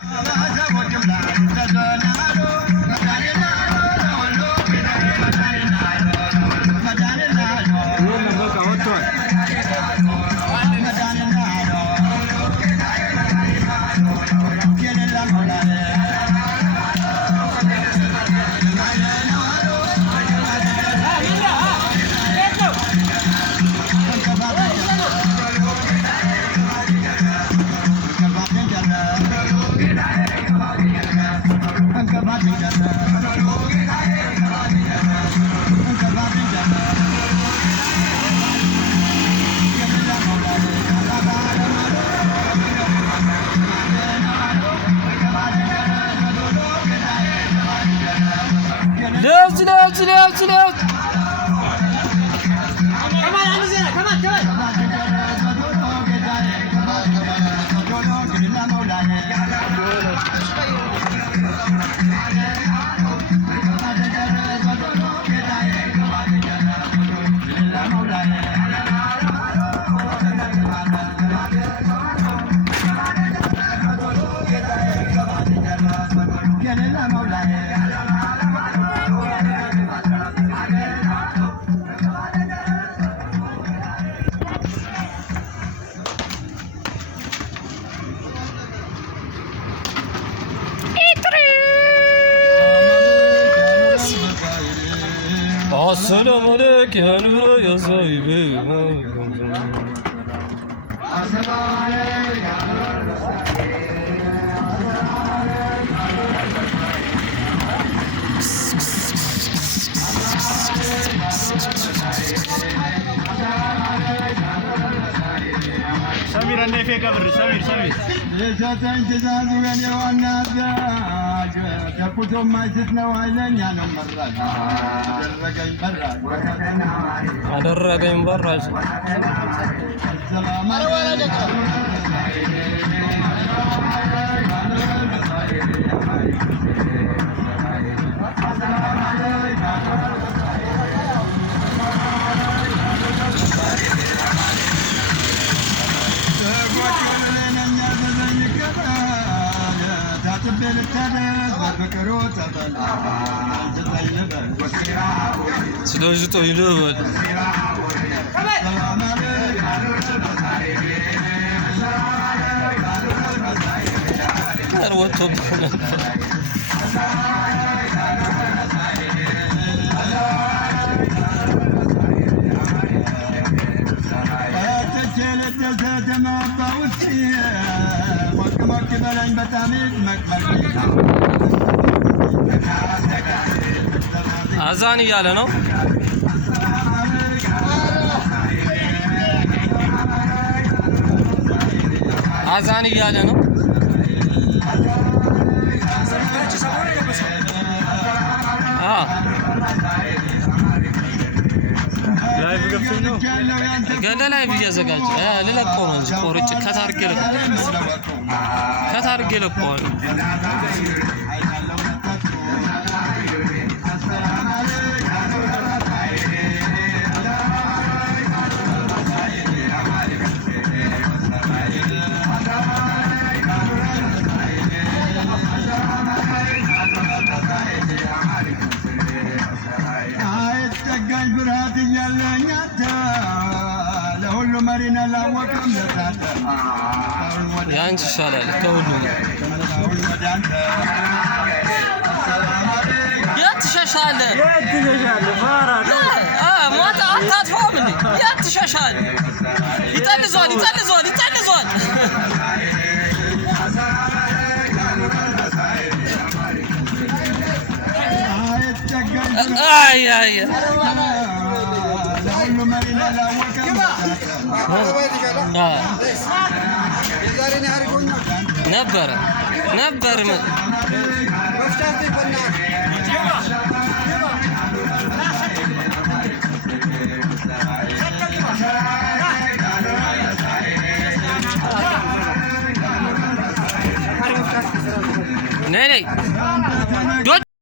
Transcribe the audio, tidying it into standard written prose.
Left. Assalamu alaikum ya nura ya sahibi. Samir anne fake cover. Samir. لجاتن تزازو يعني وانا تكوتو ما جتنا وعلن يعني مرات درقين برا ስለዚህ ጦይሎ ወጥቶ አዛን እያለ ነው። አዛን እያለ ነው። ገለ ላይ እያዘጋጀ ልለቀው ነው እንጂ ቆርጬ ከታርጌ ለቀው ያንቺ ይሻላል ከሁሉ ያትሸሻለ ፋራ ማታ አታጥፋም እንዴ ያትሸሻለ ይጠልዟል አይ ነበር